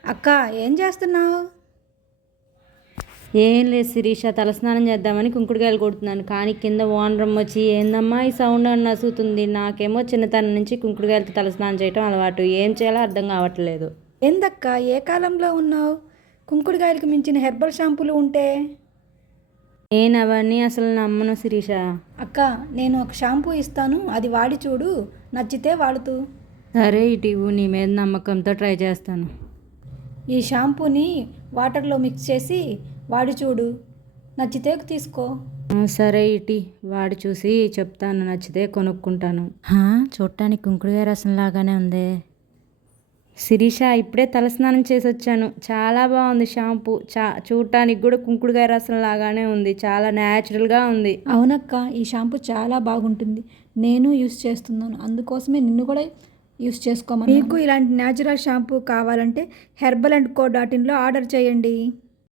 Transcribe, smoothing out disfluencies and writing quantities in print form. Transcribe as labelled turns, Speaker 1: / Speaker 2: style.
Speaker 1: అక్క ఏం చేస్తున్నావు?
Speaker 2: ఏం లేదు శిరీష, తలస్నానం చేద్దామని కుంకుడుకాయలు కొడుతున్నాను. కానీ కింద ఓనరమ్మ వచ్చి ఏందమ్మా ఈ సౌండ్ అని నసుగుతుంది. నాకేమో చిన్నతనం నుంచి కుంకుడుకాయలతో తలస్నానం చేయటం అలవాటు. ఏం చేయాలో అర్థం కావట్లేదు.
Speaker 1: ఏందక్క ఏ కాలంలో ఉన్నావు? కుంకుడుకాయలకు మించిన హెర్బల్ షాంపూలు ఉంటే.
Speaker 2: నేను అవన్నీ అసలు నమ్మను శిరీష.
Speaker 1: అక్క నేను ఒక షాంపూ ఇస్తాను, అది వాడి చూడు, నచ్చితే వాడుతూ.
Speaker 2: సరే ఇటు ఇవ్వు, నీ మీద నమ్మకంతో ట్రై చేస్తాను.
Speaker 1: ఈ షాంపూని వాటర్లో మిక్స్ చేసి వాడి చూడు, నచ్చితే తీసుకో.
Speaker 2: సరే ఇటీ, వాడి చూసి చెప్తాను, నచ్చితే కొనుక్కుంటాను. చూడటానికి కుంకుడుకాయ రసం లాగానే ఉంది. శిరీష, ఇప్పుడే తలస్నానం చేసి వచ్చాను. చాలా బాగుంది షాంపూ. చూడటానికి కూడా కుంకుడుకాయ రసం లాగానే ఉంది. చాలా న్యాచురల్గా ఉంది.
Speaker 1: అవునక్క, ఈ షాంపూ చాలా బాగుంటుంది. నేను యూస్ చేస్తున్నాను, అందుకోసమే నిన్ను కూడా యూస్ చేసుకోమని. మీకు ఇలాంటి న్యాచురల్ షాంపూ కావాలంటే herbal&co.inలో ఆర్డర్ చేయండి.